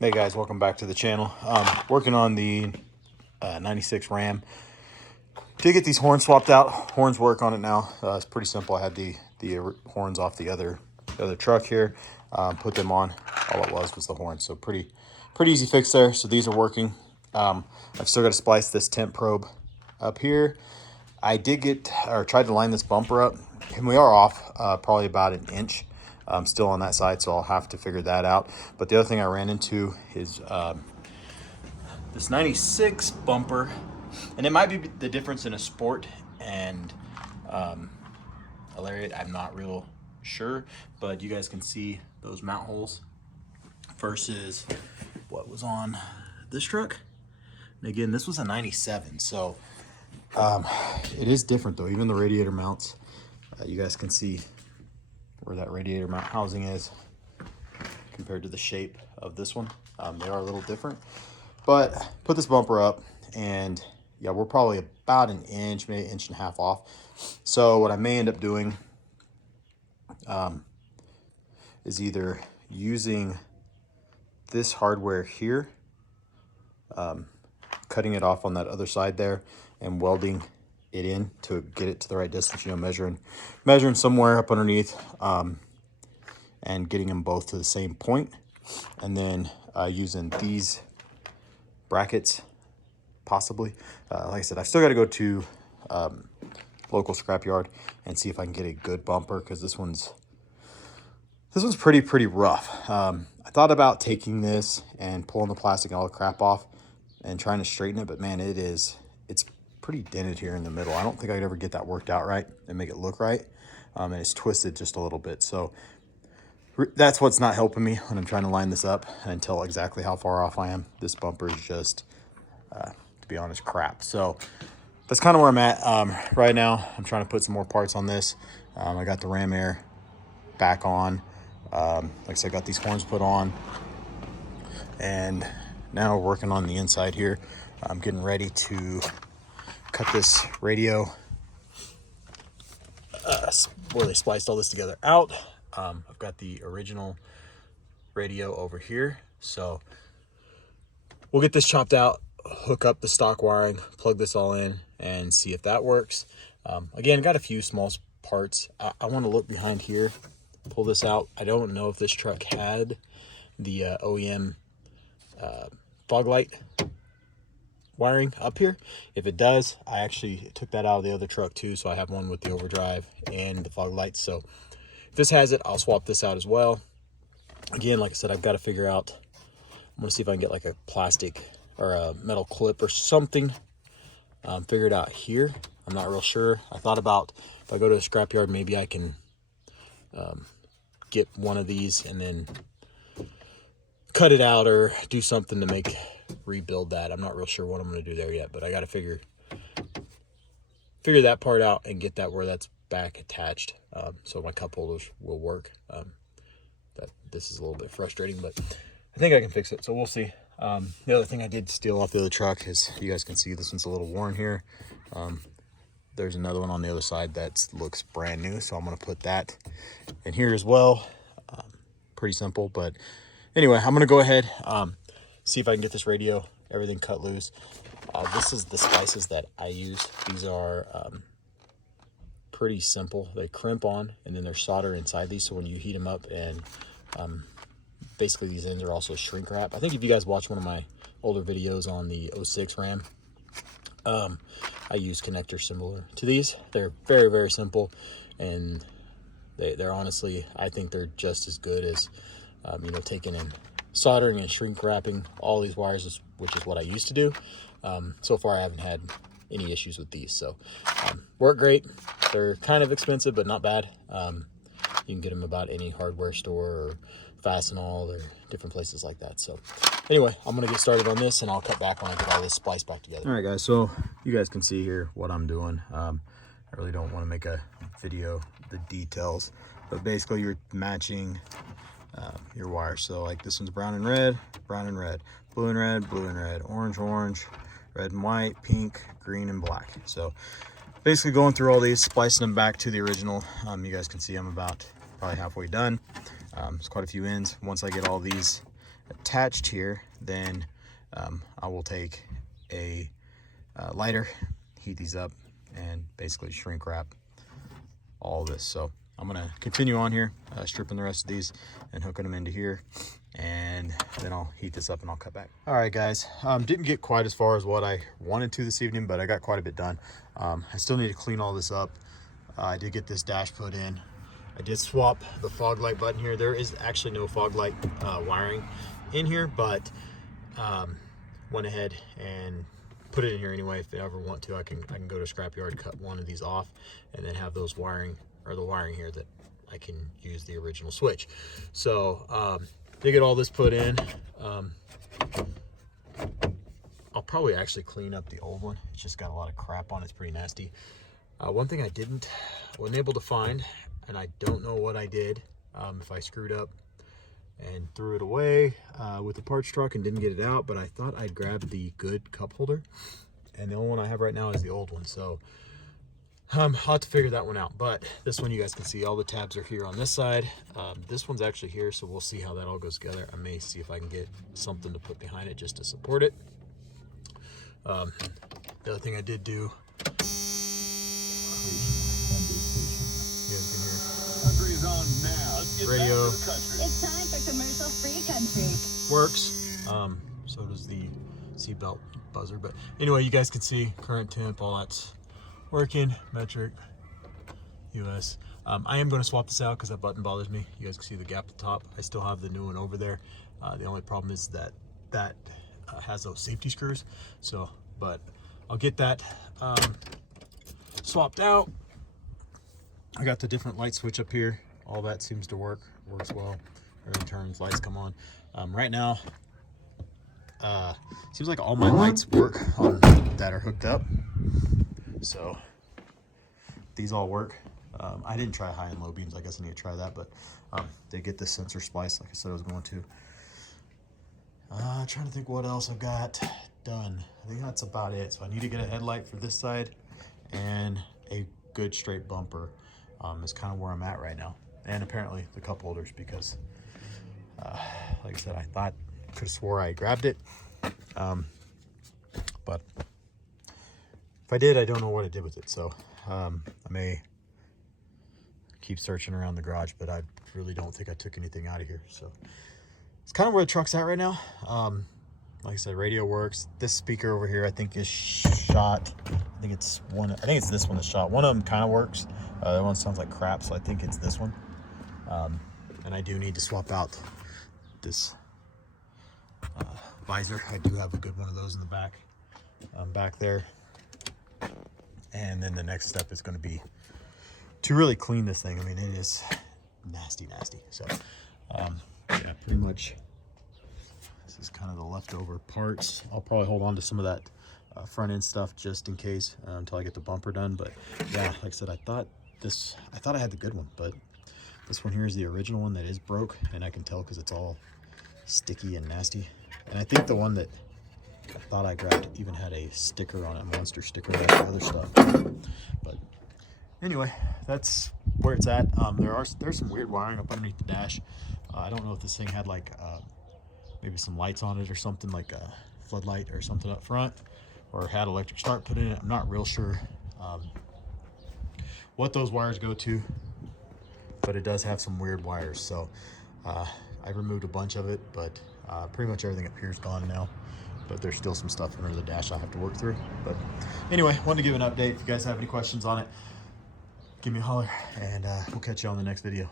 Hey guys, welcome back to the channel. Working on the 96 Ram. Did get these horns swapped out. Horns work on it now. It's pretty simple. I had the horns off the other truck here. Put them on. All it was the horns. So pretty easy fix there. So these are working. I've still got to splice this temp probe up here. I did get, or tried to line this bumper up, and we are off probably about an inch. Still on that side, so I'll have to figure that out. But the other thing I ran into is this 96 bumper, and it might be the difference in a Sport and a Lariat. I'm not real sure, but you guys can see those mount holes versus what was on this truck. And again, this was a 97, so it is different though. Even the radiator mounts, you guys can see where that radiator mount housing is compared to the shape of this one. They are a little different, but put this bumper up, and yeah, we're probably about an inch, maybe an inch and a half off. So what I may end up doing is either using this hardware here, cutting it off on that other side there and welding it in to get it to the right distance, you know, measuring somewhere up underneath, and getting them both to the same point, and then using these brackets possibly. Like I said, I've still got to go to local scrapyard and see if I can get a good bumper, because this one's pretty rough. I thought about taking this and pulling the plastic and all the crap off and trying to straighten it, but man, it's pretty dented here in the middle. I don't think I could ever get that worked out right and make it look right. And it's twisted just a little bit. So that's what's not helping me when I'm trying to line this up and tell exactly how far off I am. This bumper is just, to be honest, crap. So that's kind of where I'm at right now. I'm trying to put some more parts on this. I got the Ram Air back on. Like I said, I got these horns put on, and now we're working on the inside here. I'm getting ready to cut this radio where they spliced all this together out. I've got the original radio over here, so we'll get this chopped out, hook up the stock wiring, plug this all in, and see if that works. Again, got a few small parts. I want to look behind here, pull this out. I don't know if this truck had the OEM fog light wiring up here. If it does, I actually took that out of the other truck too, so I have one with the overdrive and the fog lights. So if this has it, I'll swap this out as well. Again, like I said, I've got to figure out, I'm gonna see if I can get like a plastic or a metal clip or something, figure it out here. I'm not real sure. I thought about, if I go to a scrapyard, maybe I can get one of these and then cut it out or do something to rebuild that. I'm not real sure what I'm going to do there yet, but I got to figure that part out and get that where that's back attached, so my cup holders will work. This is a little bit frustrating, but I think I can fix it, so we'll see. The other thing I did steal off the other truck is, you guys can see this one's a little worn here. There's another one on the other side that looks brand new, so I'm going to put that in here as well. Pretty simple, but anyway, I'm going to go ahead, see if I can get this radio, everything cut loose. This is the splices that I use. These are pretty simple. They crimp on, and then there's solder inside these, so when you heat them up, and basically these ends are also shrink wrap. I think if you guys watch one of my older videos on the 06 Ram, I use connectors similar to these. They're very simple, and they're honestly, I think they're just as good as you know, taking and soldering and shrink wrapping all these wires, which is what I used to do. So far I haven't had any issues with these, so work great. They're kind of expensive, but not bad. You can get them about any hardware store or Fastenal or different places like that. So anyway, I'm gonna get started on this, and I'll cut back when I get all this spliced back together. All right guys, so you guys can see here what I'm doing. I really don't want to make a video the details, but basically you're matching your wires. So like this one's brown and red, blue and red, orange, red and white, pink, green and black. So basically going through all these, splicing them back to the original. You guys can see I'm about probably halfway done. There's quite a few ends. Once I get all these attached here, then I will take a lighter, heat these up, and basically shrink wrap all this. So I'm gonna continue on here, stripping the rest of these and hooking them into here, and then I'll heat this up and I'll cut back. All right, guys, didn't get quite as far as what I wanted to this evening, but I got quite a bit done. I still need to clean all this up. I did get this dash put in. I did swap the fog light button here. There is actually no fog light wiring in here, but went ahead and put it in here anyway. If I ever want to, I can go to scrapyard, cut one of these off, and then have those wiring, or the wiring here, that I can use the original switch. So to get all this put in, I'll probably actually clean up the old one. It's just got a lot of crap on it. It's pretty nasty. One thing I wasn't able to find, and I don't know what I did, if I screwed up and threw it away with the parts truck and didn't get it out, but I thought I'd grabbed the good cup holder, and the only one I have right now is the old one. So I'll have to figure that one out. But this one, you guys can see all the tabs are here on this side. This one's actually here, so we'll see how that all goes together. I may see if I can get something to put behind it just to support it. The other thing I did do, radio it's time for commercial-free country. Works. So does the seatbelt buzzer. But anyway, you guys can see current temp, all that's working. Metric, US. I am going to swap this out because that button bothers me. You guys can see the gap at the top. I still have the new one over there. The only problem is that has those safety screws. So, but I'll get that swapped out. I got the different light switch up here. All that seems to works well. Everything turns, lights come on. Right now, seems like all my lights work on that are hooked up. So these all work. I didn't try high and low beams. I guess I need to try that, but they get this sensor splice like I said I was going to. Trying to think what else I've got done. I think that's about it. So I need to get a headlight for this side and a good straight bumper. Is kind of where I'm at right now. And apparently the cup holders, because like I said, I could have swore I grabbed it, but if I did, I don't know what I did with it. So I may keep searching around the garage, but I really don't think I took anything out of here. So it's kind of where the truck's at right now. Like I said, radio works. This speaker over here I think is shot. I think it's this one that's shot. One of them kind of works. The one sounds like crap, so I think it's this one. And I do need to swap out this visor. I do have a good one of those in the back there. And then the next step is going to be to really clean this thing. I mean, it is nasty. So yeah, pretty much this is kind of the leftover parts. I'll probably hold on to some of that front end stuff just in case until I get the bumper done. But yeah, like I said, I thought I had the good one, but this one here is the original one that is broke, and I can tell because it's all sticky and nasty. And I think the one that I thought I grabbed even had a sticker on it, a monster sticker, and other stuff. But anyway, that's where it's at. There's some weird wiring up underneath the dash. I don't know if this thing had like maybe some lights on it or something, like a floodlight or something up front, or had electric start put in it. I'm not real sure what those wires go to, but it does have some weird wires. So I removed a bunch of it, but pretty much everything up here is gone now. But there's still some stuff under the dash I have to work through. But anyway, wanted to give an update. If you guys have any questions on it, give me a holler, and we'll catch you on the next video.